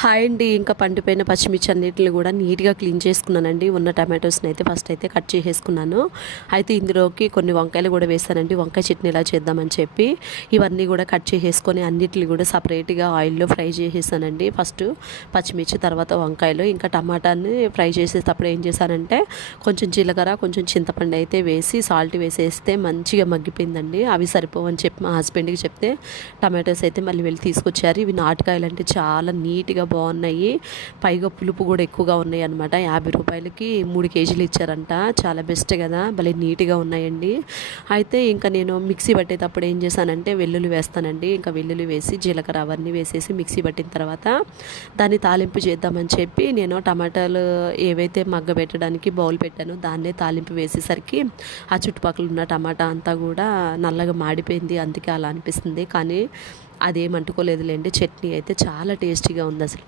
Hi అండి. ఇంకా పండిపోయిన పచ్చిమిర్చి అన్నిటిని కూడా నీట్గా క్లీన్ చేసుకున్నానండి. ఉన్న టమాటోస్ని అయితే ఫస్ట్ అయితే కట్ చేసేసుకున్నాను. అయితే ఇందులోకి కొన్ని వంకాయలు కూడా వేస్తానండి. వంకాయ చట్నీ ఎలా చేద్దామని చెప్పి ఇవన్నీ కూడా కట్ చేసేసుకొని అన్నిటిని కూడా సపరేట్గా ఆయిల్లో ఫ్రై చేసేసానండి. ఫస్ట్ పచ్చిమిర్చి, తర్వాత వంకాయలు, ఇంకా టమాటాని ఫ్రై చేసేటప్పుడు ఏం చేశానంటే కొంచెం జీలకర్ర, కొంచెం చింతపండు అయితే వేసి సాల్ట్ వేసేస్తే మంచిగా మగ్గిపోయిందండి. అవి సరిపోవని చెప్పి మా హస్బెండ్కి చెప్తే టమాటోస్ అయితే మళ్ళీ వెళ్ళి తీసుకొచ్చారు. ఇవి నాటుకాయలు అంటే చాలా నీట్గా బాగున్నాయి. పైగా పులుపు కూడా ఎక్కువగా ఉన్నాయి అనమాట. 50 రూపాయలకి 3 కేజీలు ఇచ్చారంట. చాలా బెస్ట్ కదా, భలే నీట్గా ఉన్నాయండి. అయితే ఇంకా నేను మిక్సీ పట్టేటప్పుడు ఏం చేశానంటే వెల్లుల్లి వేస్తానండి. ఇంకా వెల్లుల్లి వేసి జీలకర్ర అవన్నీ వేసేసి మిక్సీ పట్టిన తర్వాత దాన్ని తాలింపు చేద్దామని చెప్పి నేను టమాటాలు ఏవైతే మగ్గబెట్టడానికి బౌల్ పెట్టానో దాన్నే తాలింపు వేసేసరికి ఆ చుట్టుపక్కల ఉన్న టమాటా అంతా కూడా నల్లగా మాడిపోయింది. అందుకే అలా అనిపిస్తుంది. కానీ అదేం అంటుకోలేదులేండి. చట్నీ అయితే చాలా టేస్టీగా ఉంది అసలు.